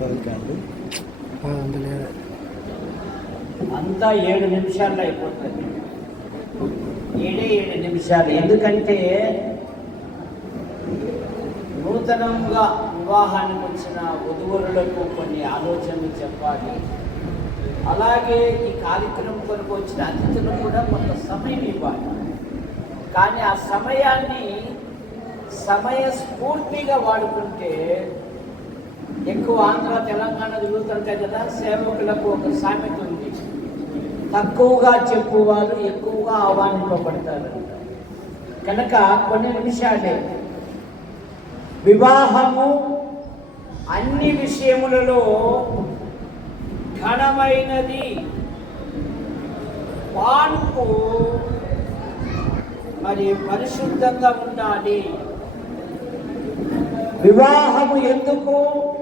సౌకర్యాలు అందులో. అంతా ఏడు నిమిషాల్లో అయిపోతుంది. ఏడే ఏడు నిమిషాలు. ఎందుకంటే నూతనంగా వివాహానికి వచ్చిన వధువరులకు కొన్ని ఆలోచనలు చెప్పాలి. అలాగే ఈ కార్యక్రమం కొరకు వచ్చిన అతిథులకు కూడా కొంత సమయం ఇవ్వాలి. కానీ ఆ సమయాన్ని సమయస్ఫూర్తిగా వాడుకుంటే ఎక్కువ ఆంధ్ర తెలంగాణ తిరుగుతుంటాయి కదా సేవకులకు ఒక సామెత ఉంది. తక్కువగా చెప్పువారు ఎక్కువగా ఆహ్వానింపబడతారు కనుక కొన్ని నిమిషాలే. వివాహము అన్ని విషయములలో ఘనమైనది. పాన్పు మరి పరిశుద్ధంగా ఉండాలి. వివాహము ఎందుకు?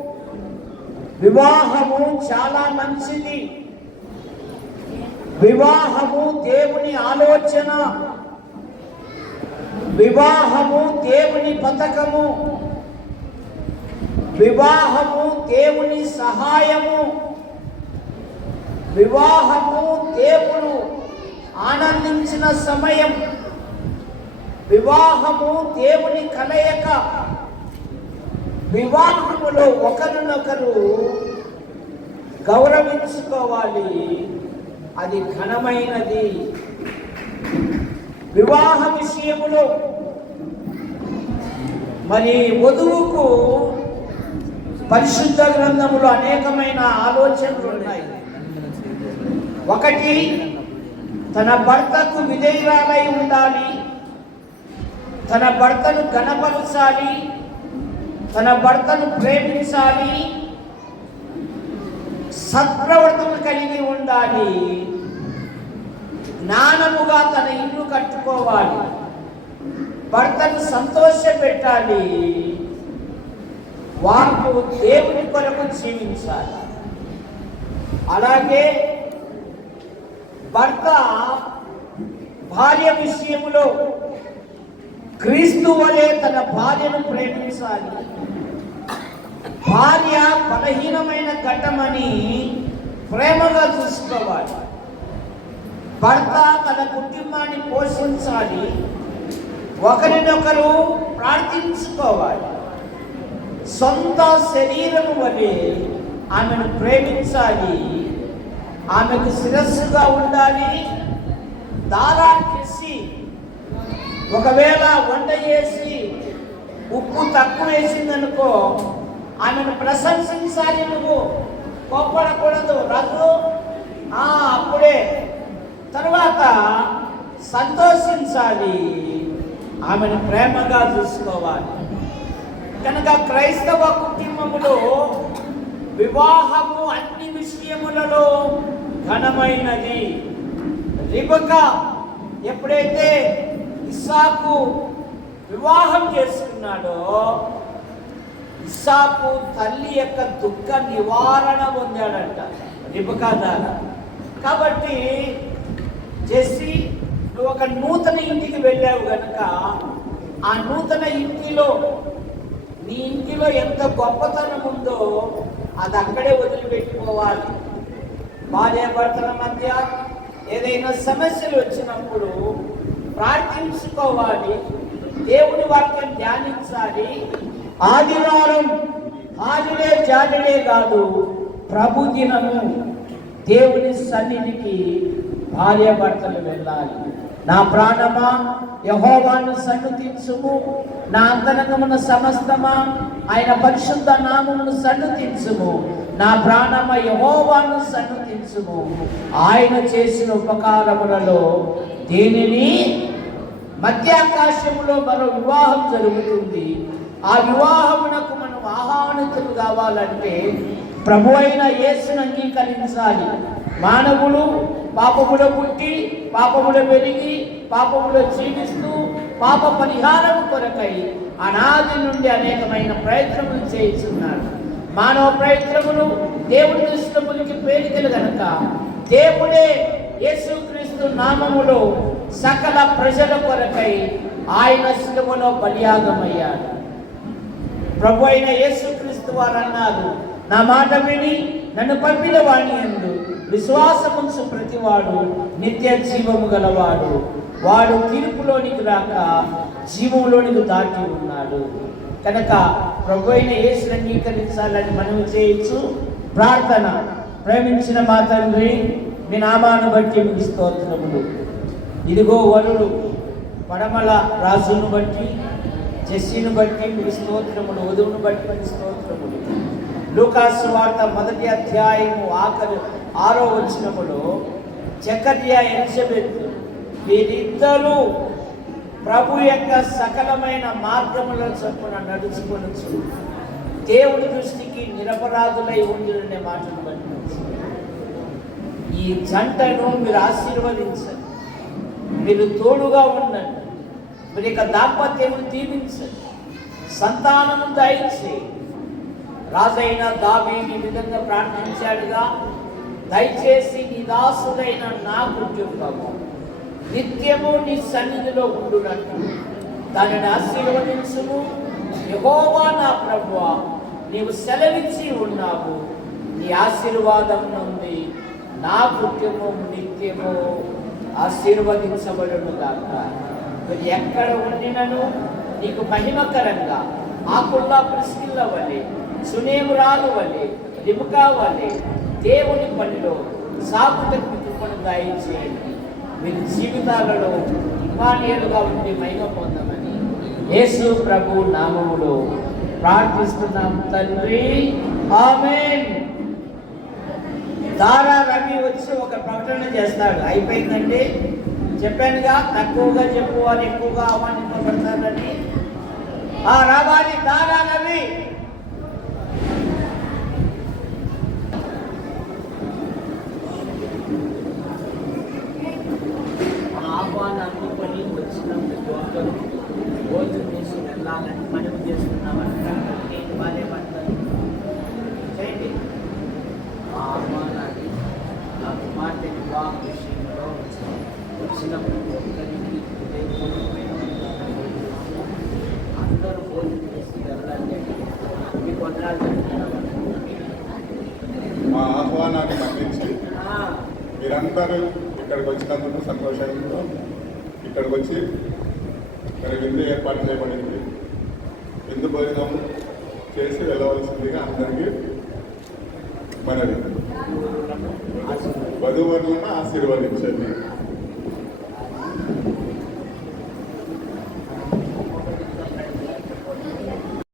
వివాహము చాలా మంచిది. వివాహము దేవుని ఆలోచన. వివాహము దేవుని పథకము. వివాహము దేవుని సహాయము. వివాహము దేవుడు ఆనందించిన సమయం. వివాహము దేవుని కలయిక. వివాహములో ఒకరినొకరు గౌరవించుకోవాలి. అది ఘనమైనది. వివాహ విషయములో మరి వధువుకు పరిశుద్ధ గ్రంథములు అనేకమైన ఆలోచనలు ఉన్నాయి. ఒకటి తన భర్తకు విధేయురాలై ఉండాలి. తన భర్తను గణపరచాలి తన భర్తను ప్రేమించాలి. సత్ప్రవర్తన కలిగి ఉండాలి. జ్ఞానముగా తన ఇల్లు కట్టుకోవాలి. భర్తను సంతోష పెట్టాలి వారు దేవుని కొరకు జీవించాలి. అలాగే భర్త భార్య విషయంలో క్రీస్తు వలె తన భార్యను ప్రేమించాలి. భార్య బలహీనమైన ఘట్టమని ప్రేమగా చూసుకోవాలి. భర్త తన కుటుంబాన్ని పోషించాలి. ఒకరినొకరు ప్రార్థించుకోవాలి. సొంత శరీరము వలె ఆమెను ప్రేమించాలి. ఆమెకు శిరస్సుగా ఉండాలి. దారాన్ని ఒకవేళ వంట చేసి ఉప్పు తక్కువ వేసిందనుకో ఆమెను ప్రశంసించాలి నువ్వు. కోప్పడకూడదు. రద్దు ఆ, అప్పుడే. తర్వాత సంతోషించాలి. ఆమెను ప్రేమగా చూసుకోవాలి. కనుక క్రైస్తవ కుటుంబములో వివాహము అన్ని విషయములలో ఘనమైనది. రిబక ఎప్పుడైతే ఇస్సాకు వివాహం చేసుకున్నాడో ఇస్సాకు తల్లి యొక్క దుఃఖ నివారణ పొందాడంట రిబకా ద్వారా కాబట్టి జెస్సి నువ్వు ఒక నూతన ఇంటికి వెళ్ళావు కనుక ఆ నూతన ఇంటిలో నీ ఇంటిలో ఎంత గొప్పతనం ఉందో అది అక్కడే వదిలిపెట్టుకోవాలి భార్యాభర్తల మధ్య ఏదైనా సమస్యలు వచ్చినప్పుడు ప్రార్థించుకోవాలి. దేవుని వాక్యం ధ్యానించాలి. ఆదివారం హాలిడే జాలిడే కాదు ప్రభు దినము దేవుని సన్నిధికి భార్యభర్తలు వెళ్ళాలి. నా ప్రాణమా? యహోవాను సన్నుతించుము. నా అంతరంగమున సమస్తమా? ఆయన పరిశుద్ధ నామమును సన్నుతించుము. నా ప్రాణమ? యహోవాను సన్నుతించుము. ఆయన చేసిన ఉపకారములలో దేనిని మధ్యాకాశంలో మరో వివాహం జరుగుతుంది. ఆ వివాహమునకు మనం ఆహ్వానితులు కావాలంటే ప్రభు అయిన యేసును అంగీకరించాలి. మానవులు పాపములో పుట్టి పాపములో పెరిగి పాపములో జీవిస్తూ పాప పరిహారం కొరకై అనాది నుండి అనేకమైన ప్రయత్నములు చేయిస్తున్నారు. మానవ ప్రయత్నములు దేవుడి దృష్టికి పేరికలు గనక దేవుడే యేసుక్రీస్తు నామములో సకల ప్రజల కొరకై ఆయన శిలువలో బలియాగమయ్యాడు. ప్రభు అయిన యేసుక్రీస్తు వారు అన్నారు నా మాట విని నన్ను పంపిన వాణి ఎందు విశ్వాసముంచు ప్రతివాడు నిత్య జీవము గలవాడు. వాడు తీర్పులోనికి రాక జీవంలోనికి దాటి ఉన్నాడు. కనుక ప్రభు అయిన యేసుని అంగీకరించాలని మనం చేయొచ్చు ప్రార్థన. ప్రేమించిన మా తండ్రి మీ నామాను బట్టి మీకు స్తోత్రములు. ఇదిగో వరుడు పడమల రాజును బట్టి జస్సీను బట్టి మీ స్తోత్రములు వధువును బట్టి మీకు స్తోత్రములు. లూకాసు వార్త మొదటి అధ్యాయము ఆఖరు ఆరో వచ్చినప్పుడు జకర్య ఎలిజబెత్ వీరిద్దరూ ప్రభు యొక్క సకలమైన మార్గముల చొప్పున నడుచుకొనొచ్చు దేవుడి దృష్టికి నిరపరాధులై ఉండిరనే మాటను బట్టి. ఈ జంటను మీరు ఆశీర్వదించండి. మీరు తోడుగా ఉండండి. మీరు ఇక దాంపత్యం దీవించండి. సంతానము దయచి రాజైన దావి ఈ విధంగా ప్రార్థించాడుగా దయచేసి నీ దాసుడైన నా కుటుంబము నిత్యము నీ సన్నిధిలో ఉండునట్టు దానిని ఆశీర్వదించుము. యహోవా నా ప్రభు నీవు సెలవిచ్చి ఉన్నావు. నీ ఆశీర్వాదం నుండి నా కుటుంబం నిత్యము ఆశీర్వదించబడును గాక. మీరు ఎక్కడ ఉండినను నీకు మహిమకరంగా. ఆకుల్లా ప్రిస్కిల్ల వలె సునేమురాలు వలె లిముకా వలె దేవుని పనిలో సాగుతకు కృపను దాయించేయండి మీరు జీవితాలలో ఇమానియలుగా ఉండి మహిమ పొందమని యేసు ప్రభు నామములో ప్రార్థిస్తున్నాం. తండ్రి ఆమెన్. దారా రవి వచ్చి ఒక ప్రకటన చేస్తాడు. అయిపోయిందండి. చెప్పానుగా తక్కువగా చెప్పు అని ఎక్కువగా ఆహ్వానింపబడతారని ఆ రావాలి దారా రవి ఆ ఆహ్వానాన్ని అందుకొని వచ్చినందుకు అందరూ భోజనం చేసి వెళ్ళాలని మనం చేస్తున్నామంట నేను వాళ్ళే పడతాను చేయండి ఆ ఆహ్వానాన్ని ఆ కుమార్తె వివాహ విషయంలో వచ్చినప్పుడు ఒక్కరికి కోల్పోయిన అందరూ భోజనం చేసి వెళ్ళాలి అని మీకు వందనాలు చెప్తున్నాను మా ఆహ్వానాన్ని మన్నించి మీరందరూ ఇక్కడికి వచ్చినందుకు సంతోషంతో ఇక్కడికి వచ్చి మరి విందు ఏర్పాటు చేయబడింది. విందు భోజనం చేసి వెళ్ళవలసిందిగా అందరికీ మనవి. వధువరులను ఆశీర్వదించండి.